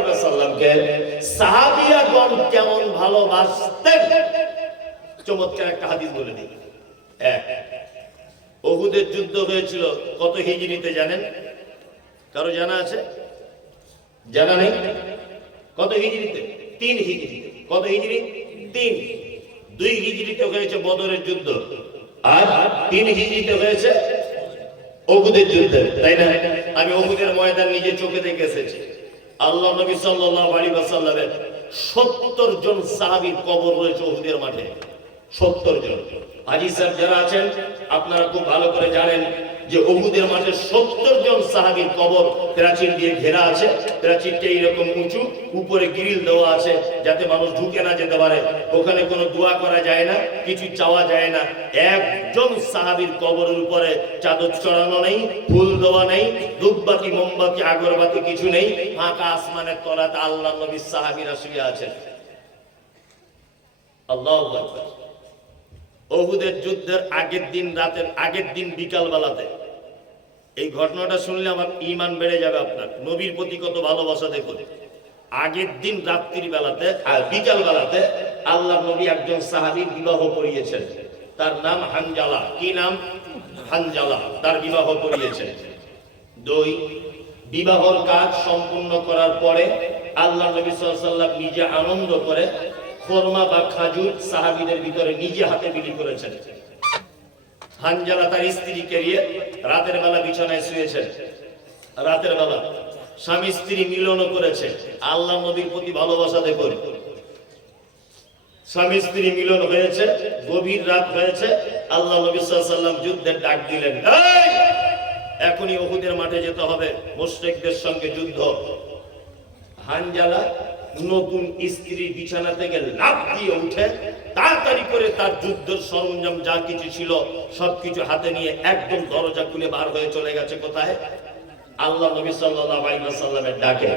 আলাইহি ওয়াসাল্লামকে সাহাবীগণ কেমন ভালোবাসতেন চমৎকার একটা হাদিস বলে দিই। এক, উহুদের যুদ্ধ হয়েছিল কত হিজরিতে জানেন? কারো জানা আছে? জানা নেই? কত হিজরিতে? 3 হিজরিতে। কত হিজরি? 3। 2 হিজরিতে হয়েছে বদরের যুদ্ধ, আর 3 হিজরিতে হয়েছে উহুদের যুদ্ধ, তাই না? আমি উহুদের ময়দান নিজে চোখে দেখে এসেছি। আল্লাহ নবী সাল্লাল্লাহু আলাইহি ওয়াসাল্লামের 70 জন সাহাবীর কবর রয়েছে উহুদের মাঠে। 70 জন। হাজী সাহেব যারা আছেন আপনারা খুব ভালো করে জানেন যে উহুদের মাঠে 70 জন সাহাবীর কবর প্রাচীর দিয়ে ঘেরা আছে। প্রাচীরটা এইরকম উঁচু, উপরে গ্রিল দেওয়া আছে যাতে মানুষ ঢুকে না যেতে পারে। ওখানে কোনো দোয়া করা যায় না, কিছু চাওয়া যায় না। একজন সাহাবীর কবরের উপরে চাদর চড়ানো নেই, ফুল দেওয়া নেই, ধূপবাতি মোমবাতি আগরবাতি কিছু নেই। ফাঁকা আসমানের তলাতে আল্লাহ নবীর সাহাবীরা শুয়ে আছেন। আল্লাহু আকবার। উহুদের যুদ্ধের আগের দিন, রাতের আগের দিন বিকাল বেলাতে, এই ঘটনাটা শুনলে আমার ঈমান বেড়ে যাবে। আপনার নবীর প্রতি কত ভালোবাসা দেখুন। আগের দিন রাত্রির বেলাতে আর বিকাল বেলাতে আল্লাহ নবী একজন সাহাবীর বিবাহ করিয়েছেন। তার নাম হানজালা। কি নাম? হানজালা। তার বিবাহ করিয়েছেন। 2, বিবাহর কাজ সম্পূর্ণ করার পরে আল্লাহ নবী সাল্লাল্লাহু আলাইহি ওয়াসাল্লাম নিজে আনন্দ করে খোরমা বা খাজুর সাহাবীদের ভিতরে নিজে হাতে বিলি করেছেন। হানজালা তার স্ত্রীকে নিয়ে রাতের বেলা বিছানায় শুয়েছেন। রাতের বেলা স্বামী স্ত্রী মিলনও করেছে। আল্লাহ নবীর প্রতি ভালোবাসা দেখুন। স্বামী স্ত্রী মিলন হয়েছে, গভীর রাত হয়েছে, আল্লাহ নবী সাল্লাল্লাহু আলাইহি ওয়াসাল্লাম যুদ্ধের ডাক দিলেন। এখনই উহুদের মাঠে যেতে হবে, মুশরিকদের সঙ্গে যুদ্ধ। হানজালা নতুন স্ত্রীর বিছানা থেকে লাফ দিয়ে উঠে তাড়াতাড়ি করে তার যুদ্ধের সরঞ্জাম যা কিছু ছিল সবকিছু হাতে নিয়ে একদম দরজা খুলে বার হয়ে চলে গেছে। কোথায়? আল্লাহ নবী সাল্লাল্লাহু আলাইহি ওয়াসাল্লামের ডাকে।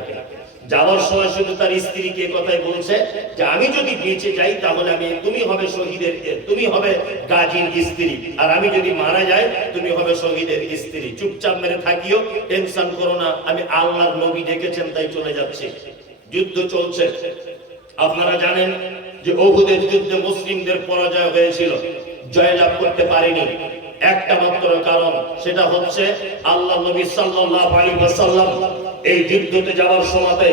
যাওয়ার সময় শুধু তার স্ত্রীকে কথাই বলছে যে আমি যদি বেঁচে যাই তাহলে তুমি হবে শহীদের, তুমি হবে গাজীর স্ত্রী, আর আমি যদি মারা যাই তুমি হবে শহীদের স্ত্রী। চুপচাপ মেরে থাকিও, টেনশন করো না, আমি আল্লাহর নবী ডেকেছেন তাই চলে যাচ্ছি। যুদ্ধ চলছে। আপনারা জানেন যে উহুদের যুদ্ধে মুসলিমদের পরাজয় হয়েছিল, জয়লাভ করতে পারেনি। একটা মাত্র কারণ, সেটা হচ্ছে আল্লাহ নবী সাল্লাল্লাহু আলাইহি ওয়াসাল্লাম এই যুদ্ধতে যাওয়ার সময়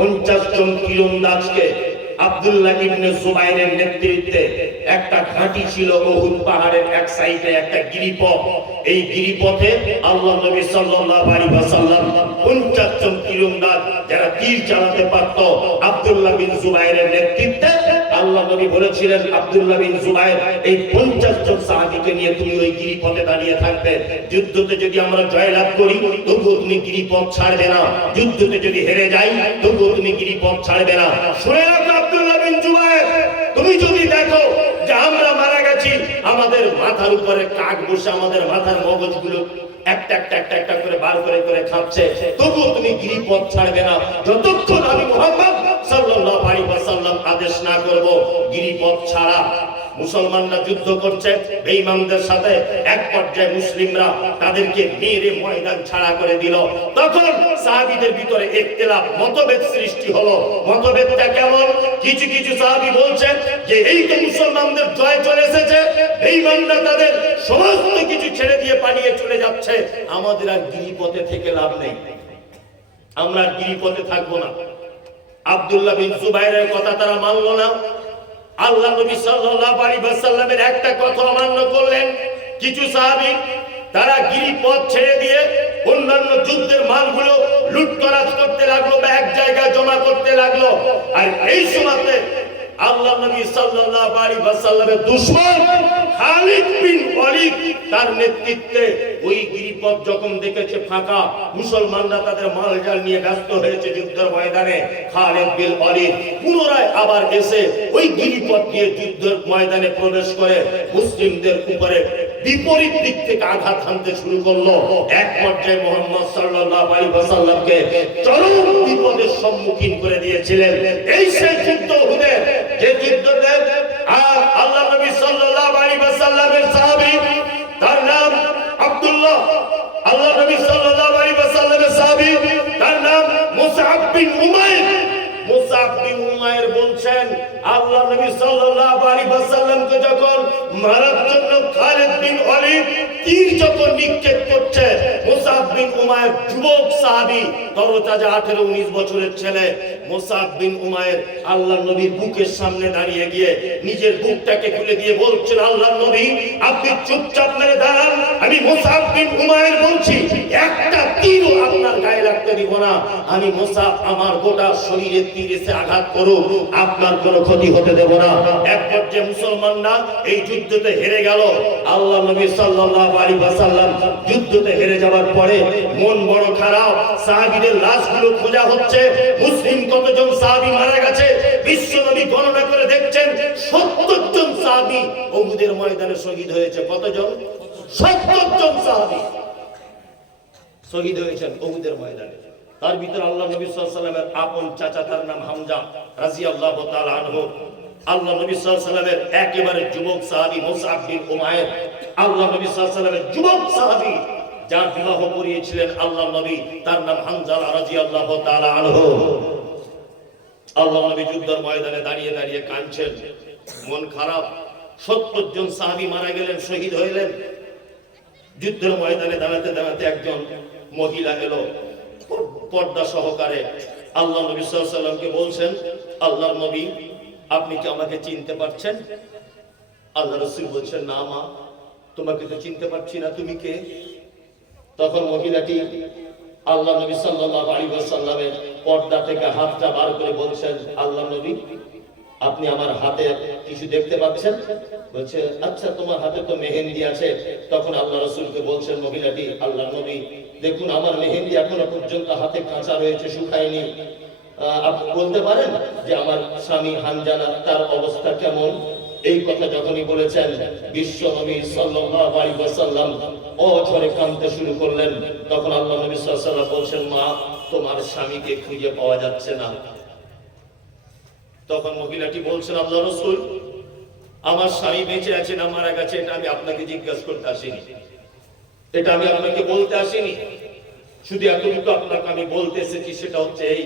50 জন তীরন্দাজকে আব্দুল্লাহ ইবনে জুবাইরের নেতৃত্বে একটা ঘাঁটি ছিল উহুদ পাহাড়ের এক সাইডে, একটা গিরিপথ। এই গিরিপথে আল্লাহ নবী সাল্লাল্লাহু আলাইহি ওয়াসাল্লাম 50 জন তীরন্দাজ যারা তীর চালাতে পারত আব্দুল্লাহ বিন জুবাইরের নেতৃত্বে আল্লাহ নবী বলেছিলেন, আব্দুল্লাহ বিন জুবাইর এই 50 জন সাহাবীকে নিয়ে তুমি ওই গিরিপথে দাঁড়িয়ে থাকবে। যুদ্ধতে যদি আমরা জয়লাভ করি তবুও তুমি গিরিপথ ছাড়বে না, যুদ্ধতে যদি হেরে যাই তবুও তুমি গিরিপথ ছাড়বে না। শুনে রাখো আব্দুল্লাহ বিন জুবাইর, তুমি যদি দেখো যে আমরা মারা গেছি, আমাদের মাথার উপরে কাক বসে আমাদের মাথার মগজগুলো একটা একটা একটা একটা করে বার করে করে খাচ্ছে, তবুও তুমি গিরিপথ ছাড়বে না যতক্ষণ আমি মুহাম্মদ সাল্লাল্লাহু আলাইহি ওয়াসাল্লাম আদেশ না করব গিরিপথ ছাড়া। মুসলমানরা যুদ্ধ করছে বেঈমানদের সাথে, এক পর্যায়ে মুসলিমরা তাদেরকে মেরে ময়দান ছাড়া করে দিল। তখন সাহাবীদের ভিতরে ইখতিলাফ, মতভেদ সৃষ্টি হলো। মতভেদটা কেমন? কিছু কিছু সাহাবী বলছেন যে এই তো মুসলমানদের জয় চলে এসেছে, বেঈমানরা তাদের সমস্ত কিছু ছেড়ে দিয়ে পালিয়ে চলে যাচ্ছে, আমাদের আর গিরিপথে থেকে লাভ নেই, আমরা আর গিরিপথে থাকবো না। আব্দুল্লাহ বিন জুবাইরের কথা তারা মানল না। আল্লাহ নবী সাল্লাল্লাহু আলাইহি ওয়াসাল্লামের একটা কথা অমান্য করলেন। কিছু সাহাবী তারা গিরিপথ ছেড়ে দিয়ে অন্যান্য যুদ্ধের মালগুলো লুটতরাজ করতে লাগলো বা এক জায়গায় জমা করতে লাগলো। আর এই সময়তে আল্লাহ নবী সাল্লাল্লাহু আলাইহি ওয়াসাল্লামের দুশমন খালিদ বিন ওয়ালিদ তার নেতৃত্বে ওই গিরিপথ যখন দেখেছে ফাঁকা, মুসলমানরা তাদের মালজাল নিয়ে ব্যস্ত হয়েছে যুদ্ধের ময়দানে, খালিদ বিন ওয়ালিদ পুনরায় আবার এসে ওই গিরিপথ দিয়ে যুদ্ধের ময়দানে প্রবেশ করে মুসলিমদের উপরে বিপরীত দিক থেকে আঘাত হানতে শুরু করলো। এক পর্যায়ে মুহাম্মদ সাল্লাল্লাহু আলাইহি ওয়াসাল্লামকে চরম বিপদের সম্মুখীন করে দিয়েছিলেন। এই সেই যুদ্ধ উহুদের, যে যুদ্ধতে আল্লাহ নবী সাল্লাল্লাহু আলাইহি ওয়াসাল্লামের সাহাবী, তার নাম আব্দুল্লাহ, আল্লাহ নবী সাল্লাল্লাহু আলাইহি ওয়াসাল্লামের সাহাবী, তার নাম মুসআব মুসআব বিন উমাইর। মুসআব বিন উমাইর বলছেন আল্লাহ নবী সাল্লাল্লাহু আলাইহি ওয়াসাল্লামকে যখন মারার জন্য খালিদ বিন ওয়ালিদ তীর যখন নিক্ষেপ করছে, মুসআব বিন উমাইর যুবক সাহাবী, তরতাজা 18-19 বছরের ছেলে মুসআব বিন উমাইর আল্লাহ নবীর বুকের সামনে দাঁড়িয়ে গিয়ে নিজের বুকটাকে খুলে দিয়ে বলছেন, আল্লাহ নবী আপনি চুপচাপ মেরে দাঁড়ান, আমি মুসআব বিন উমাইর বলছি, একটা তীরও আপনার গায়ে লাগতে দিব না। আমি মুসআব আমার গোটা শরীরে তীর এসে আঘাত করুক, আপনার কোনো ক্ষতি হতে দেব না। এক পর্যায়ে মুসলমানরা এই যুদ্ধতে হেরে গেল। আল্লাহ নবী সাল্লাল্লাহু আলাইহি ওয়াসাল্লাম যুদ্ধতে হেরে যাওয়ার পরে মন বড় খারাপ, সাহাবীদের লাশগুলো খোঁজা হচ্ছে, মুসলিম কতজন সাহাবী মারা গেছে বিশ্ব নবী গণনা করে দেখছেন 70 জন সাহাবী উহুদের ময়দানে শহীদ হয়েছে। কতজন? 70 জন সাহাবী শহীদ হয়েছেন উহুদের ময়দানে। তার ভিতরে আল্লাহ নবী সাল্লাল্লাহু আলাইহি ওয়াসাল্লামের আপন চাচা, তার নাম হামজা রাদিয়াল্লাহু তাআলা আনহু। আল্লাহ নবী সাল্লাল্লাহু আলাইহি ওয়াসাল্লামের একেবারে যুবক সাহাবী মুসআব বিন উমাইর, আল্লাহ নবী সাল্লাল্লাহু আলাইহি ওয়াসাল্লামের যুবক সাহাবী যার বিবাহ করিয়েছিলেন আল্লাহ নবী, তার নাম হামজা রাদিয়াল্লাহু তাআলা আনহু। আল্লাহ নবী যুদ্ধের ময়দানে দাঁড়িয়ে দাঁড়িয়ে কাঁদছেন, মন খারাপ। 70 জন সাহাবী মারা গেলেন, শহীদ হইলেন। যুদ্ধের ময়দানে দাঁড়াতে দাঁড়াতে একজন মহিলা এলো পর্দা সহকারে, আল্লাহ নবী সাল্লাল্লাহু আলাইহি ওয়াসাল্লামকে বলছেন, আল্লাহর নবী আপনি কি আমাকে চিনতে পারছেন? আল্লাহ রাসূল বলছেন, না মা, তোমাকে তো চিনতে পারছি না, তুমি কে? তখন মহিলাটি আল্লাহ নবী সাল্লাল্লাহু আলাইহি ওয়াসাল্লামের পর্দা থেকে হাতটা বার করে বলছেন, আল্লাহ নবী আপনি আমার হাতে কিছু দেখতে পাচ্ছেন? বলছে, আচ্ছা তোমার হাতে তো মেহেন্দি আছে। তখন আল্লাহ রাসূলকে বলছেন মহিলাটি, আল্লাহ নবী দেখুন আমার মেহেন্দি এখনো পর্যন্ত হাতে কাঁচা রয়েছে, শুকায়নি। আপনি বলতে পারেন যে আমার স্বামী হানজালা তার অবস্থা কেমন? এই কথা যখনই বলেছেন বিশ্ব নবী সাল্লাল্লাহু আলাইহি ওয়াসাল্লাম অঝরে কাঁদতে শুরু করলেন। তখন আল্লাহ নবী সাল্লাল্লাহু আলাইহি ওয়াসাল্লাম বলছেন, মা তোমার স্বামীকে খুঁজে পাওয়া যাচ্ছে না। তখন মহিলাটি বলছেন, আল্লাহ রাসূল আমার স্বামী বেঁচে আছে না মারা গেছে এটা আমি আপনাকে জিজ্ঞাসা করতে আসিনি, এটা আমি আপনাকে বলতে আসিনি। শুধু এতটুকু আপনাকে আমি বলতে এসেছি, সেটা হচ্ছে এই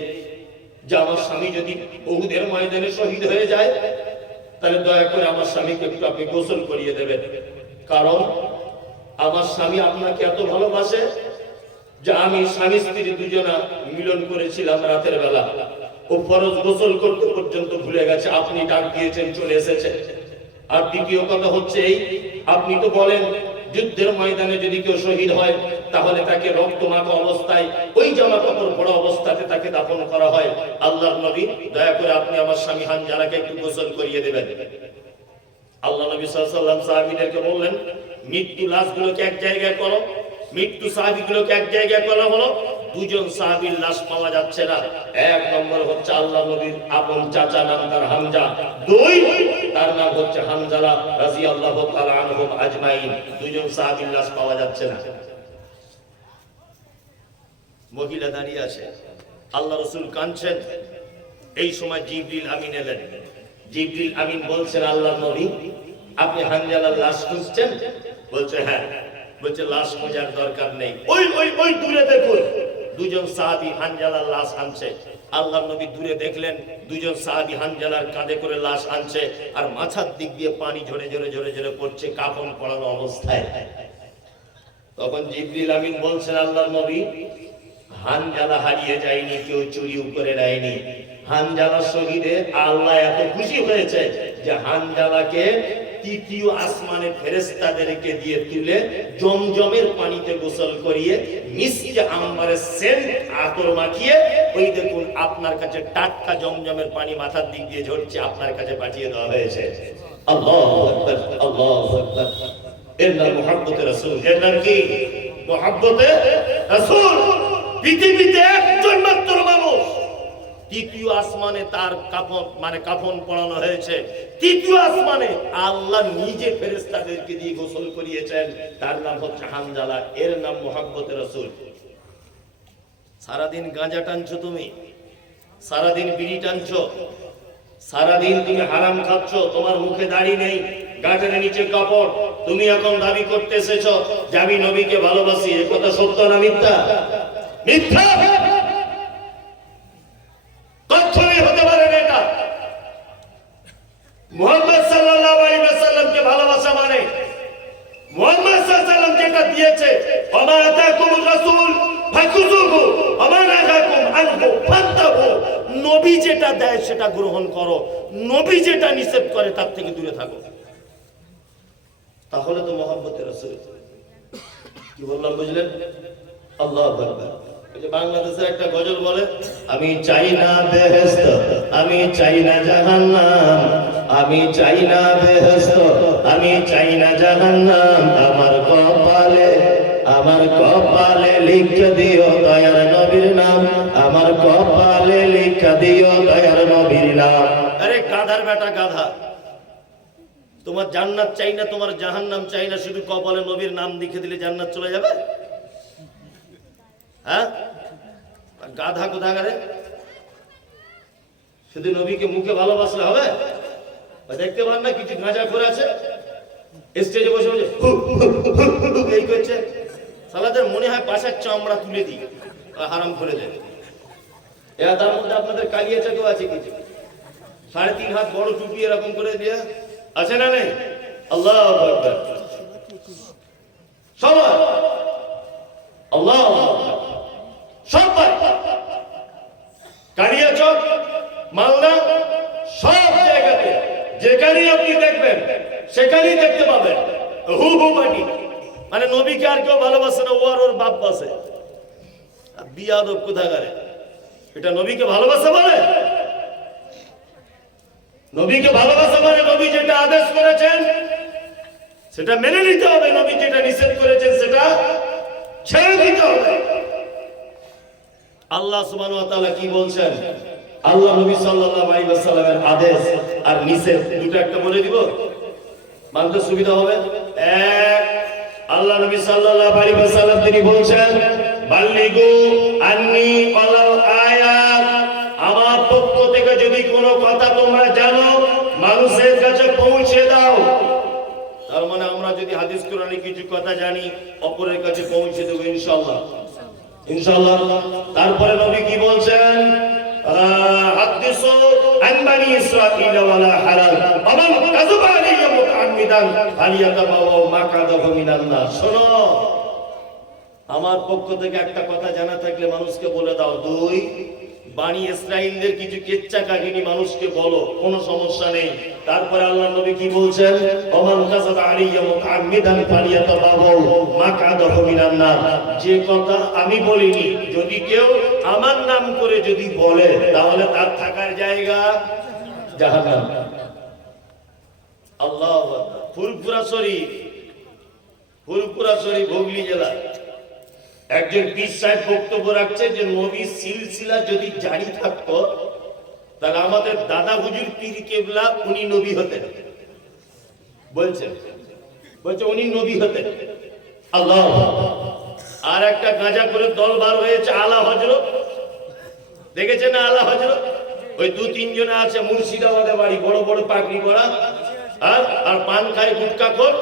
যে আমার স্বামী যদি উহুদের ময়দানে শহীদ হয়ে যায় তাহলে দয়া করে আমার স্বামীকে একটু আপনি গোসল করিয়ে দেবেন, কারণ আমার স্বামী আপনাকে এত ভালোবাসে যে আমি স্বামী স্ত্রী দুজনা মিলন করেছিলাম রাতের বেলা, ও ফরজ গোসল করতে পর্যন্ত ভুলে গেছে, আপনি ডাক দিয়েছেন চলে এসেছে। আর দ্বিতীয় কথা হচ্ছে এই, আপনি তো বলেন যুদ্ধের ময়দানে যদি কেউ শহীদ হয় তাহলে তাকে রক্তমাখা অবস্থায় ওই জামা কাপড় পরা অবস্থাতে তাকে দাফন করা হয়। আল্লাহর নবী দয়া করে আপনি আমার স্বামী হানজালাকে একটু গোসল করিয়ে দেবেন। আল্লাহ নবী সাল্লাল্লাহু আলাইহি ওয়াসাল্লাম সাহাবীদেরকে বললেন, মৃত্যু লাশগুলোকে এক জায়গায় করো। মৃত্যু সাহাবীগুলোকে এক জায়গায় করা হলো। দুজন সাহাবীর লাশ পাওয়া যাচ্ছে না। এক নম্বর হচ্ছে আল্লাহ নবীর আপন চাচা, নাম তার হামজা। দুই তার নাম হচ্ছে হানজালা রাদিয়াল্লাহু তাআলা আনহুম আজমাইন। দুজন সাহাবীর লাশ পাওয়া যাচ্ছে না। মহিলা দাঁড়িয়ে আছে, আল্লাহ রাসূল কাঁদছেন। এই সময় জিবরিল আমিন এলেন। জিবরিল আমিন বলছেন, আল্লাহর নবী আপনি হানজালার লাশ খুঁজছেন? বলছে হ্যাঁ। বলছে লাশ খোঁজার দরকার নেই, ওই ওই ওই দূরে দেখুন। দুজন সাহাবী হানজালার লাশ আনছে। আল্লাহর নবী দূরে দেখলেন দুজন সাহাবী হানজালার কাঁধে করে লাশ আনছে, আর মাথার দিক দিয়ে পানি ঝরে ঝরে ঝরে ঝরে পড়ছে কাফন পরানো অবস্থায়। তখন জিবরিল আমিন বলছেন, আল্লাহর নবী হানজালা হারিয়ে যায়নি, কেউ চুরিও করে নেয়নি। হানজালা শহীদে আল্লাহ এত খুশি হয়েছে যে হানজালাকে তৃতীয় আসমানের ফেরেশতাদেরকে দিয়ে তুলে জমজমের পানিতে গোসল করিয়ে মিসকে আম্বারের সেন্ট আতর মাখিয়ে ওই দেখুন আপনার কাছে টাটকা জমজমের পানি মাথার দিক দিয়ে ঝরছে, আপনার কাছে পাঠিয়ে দেওয়া হয়েছে। আল্লাহু আকবার, আল্লাহু আকবার। এর নাম মুহাব্বতে রাসূল। এর নাম কি? মুহাব্বতে রাসূল। পৃথিবীতে একজন মাত্র মানুষ তৃতীয় আসমানে তার কাফন পরানো হয়েছে। তৃতীয় আসমানে আল্লাহ নিজে ফেরেশতাদেরকে দিয়ে গোসল করিয়েছেন, তার নাম হচ্ছে হানজালা। এর নাম মুহাব্বতে রাসূল। সারাদিন গাঁজা টানছো তুমি, সারাদিন বিড়ি টানছো, সারাদিন তুমি হারাম খাচ্ছ, তোমার মুখে দাড়ি নেই, গাঁটের নিচে কাপড়, তুমি এখন দাবি করতে এসেছো যে আমি নবীকে ভালোবাসি। এ কথা সত্য না মিথ্যা? মিথ্যা। যেটা দিয়েছে, ওমা আতাকুমুর রাসূল ফাকুযুহু ওমা নাহাকুম আনহু ফান্তাহু, নবী যেটা দেয় সেটা গ্রহণ করো, নবী যেটা নিষেধ করে তার থেকে দূরে থাকো। তাহলে তো মহব্বতের রাসূল। কি বললাম বুঝলেন? আল্লাহু আকবার। এই যে বাংলাদেশের একটা গজল বলে, আমি চাই না বেহেশত, আমি চাই না জাহান্নাম, আমি চাই না বেহেশত, আমি চাই না জাহান্নাম, আমার কপালে লিখে দিও দয়ার নবীর নাম, আমার কপালে লিখে দিও দয়ার নবীর নাম। আরে গাধার বেটা গাধা, তোমার জান্নাত চাই না, তোমার জাহান্নাম চাই না, শুধু কপালে নবীর নাম লিখে দিলে জান্নাত চলে যাবে? হ্যাঁ, গাধা কোথাকারে? শুধু নবীকে মুখে ভালোবাসলে হবে? দেখতে পান না কিছু গাঁজা করে আছে স্টেজে বসে বসে এই করছে, সালাদের মনে হয় পাশের চামড়া তুলে দিই, হারাম করে দেয়। তার মধ্যে আপনাদের কালিয়া চাকেও আছে কিছু, 3.5 হাত বড় টুপি এরকম করে দিয়ে আছে না নেই? আল্লাহু আকবার। সবাই আল্লাহু আকবার, সবাই কালিয়াচক, মালদা, সব জায়গাতে যেখানেই আপনি দেখবেন সেখানেই দেখতে পাবেন হু হু পার্টি। মানে নবীকে আর কেউ ভালোবাসে না, ও আর ওর বাপ বাসে। বিয়াদব কোথাকারে, এটা নবীকে ভালোবাসা বলে? নবীকে ভালোবাসা মানে নবী যেটা আদেশ করেছেন সেটা মেনে নিতে হবে, নবী যেটা নিষেধ করেছেন সেটা ছেড়ে দিতে হবে। আল্লাহ সুবহানাহু ওয়া তাআলা কি বলছেন? আল্লাহ নবী সাল্লাল্লাহু আলাইহি ওয়াসাল্লামের আদেশ আর নিষেধ দুটো একটা বলে দিব, মানতে সুবিধা হবে। এক, আল্লাহ নবী সাল্লাল্লাহু আলাইহি ওয়াসাল্লাম তিনি বলছেন, বাল্লিগু আন্নী ওয়ালাউ আয়াত, আমার পক্ষ থেকে যদি কোনো কথা তোমরা জানো মানুষের কাছে পৌঁছে দাও। তার মানে আমরা যদি হাদিস কোরআনে কিছু কথা জানি অপরের কাছে পৌঁছে দেব ইনশাআল্লাহ, ইনশাআল্লাহ। তারপরে নবী কি বলছেন? হাদিসু আন বানি ইসরাঈল ওয়ালা হারাল ওমান কাযাবা আলাইয়া মুতাআম্মিদান ফালিয়াতাবাওয়া মাকাদাহু মিনান নার। শোনো, আমার পক্ষ থেকে একটা কথা জানা থাকলে মানুষকে বলে দাও। 2, বানি ইসরাঈলদের কিছু কেচ্চা কাহিনী মানুষকে বলো, কোনো সমস্যা নেই। তারপরে আল্লাহ নবী কি বলছেন? ওমান কাযাবা আলাইয়া মুতাআম্মিদান ফালিয়াতাবাওয়া মাকাদাহু মিনান নার। যে কথা আমি বলিনি যদি কেউ আমার নাম করে যদি বলে তাহলে তার থাকার জায়গা জাহান্নাম। আল্লাহু আকবার। ফুরফুরা শরীফ, ফুরফুরা শরীফ হুগলি জেলা, একজন পীর সাহেব বক্তব্য রাখছে যে নবীর সিলসিলা যদি জারি থাকতো তাহলে আমাদের দাদা হুজুর পীর কেবলা উনি নবী হতেন। বলছে উনি নবী হতেন। আল্লাহ। আর একটা গাঁজা করে দল বার হয়েছে আলা হযরত, দেখেছেন না আলা হযরত? ওই 2-3 জন আছে মুর্শিদাবাদে বাড়ি, বড় বড় পাগড়ি পরা, আর পান খায়, গুটখা খোর।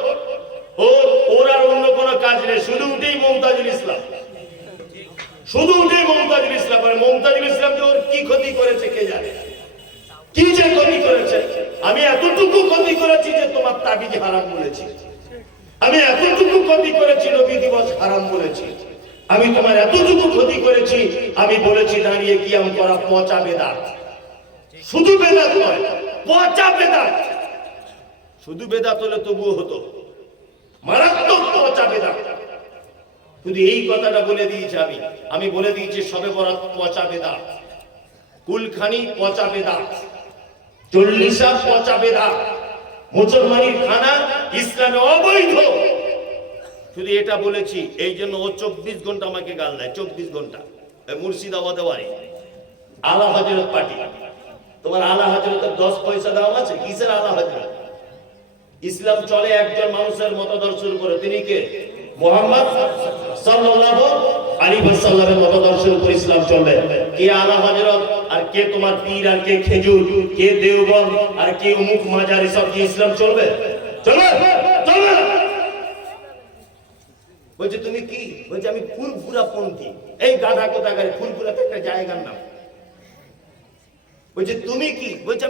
ওর আর অন্য কোনো কাজ নেই, শুধু উঠেই মমতাজুল ইসলাম, শুধু উঠেই মমতাজুল ইসলাম। আর মমতাজুল ইসলাম যে ওর কি ক্ষতি করেছে কে জানে, কি যে ক্ষতি করেছে। আমি এতটুকু ক্ষতি করেছি যে তোমার তাবিজ হারাম বলেছি, আমি এতটুকু ক্ষতি করেছি নবী দিবস হারাম বলেছি, আমি তোমার এতটুকু ক্ষতি করেছি আমি বলেছি দাঁড়িয়ে কিয়াম করা পচা বেদাত। শুধু বেদাত নয়, পচা বেদাত। শুধু বেদাত হলে তবুও হতো, মারাত্মক পচা বেদাত। শুধু এই কথাটা বলে দিয়েছি আমি বলে দিয়েছি সবে বরাত পচা বেদাত, কুলখানি পচা বেদাত, 40 পচা বেদাত, মুসলমানির খানা ইসলামে অবৈধ। শুধু এটা বলেছি এই জন্য ও 24 ঘন্টা আমাকে গাল দেয়, 24 ঘন্টা। মুর্শিদাবাদে বাড়ি, আলা হযরত পার্টি। তোমার আলা হযরতের 10 পয়সা দাম আছে? কিসের আলা হযরত? ইসলাম চলে একজন মানুষের মতদর্শের উপরে, তিনি কে? মুহাম্মদ সাল্লাল্লাহু আলাইহি ওয়াসাল্লামের মতদর্শের উপর ইসলাম চলে। কে আলা হযরত আর কে তোমার পীর আর কে খেজুর, কে দেওবন্দ আর কে অমুক মাজার, এসব কি ইসলাম চলবে? চলবে? চলবে না। বলছে তুমি কি? বলছে আমি ফুরফুরা পন্থী। এই গাধা কোথাকার? ফুরফুরা তো একটা জায়গার নাম। বলছে তুমি কি? বলছে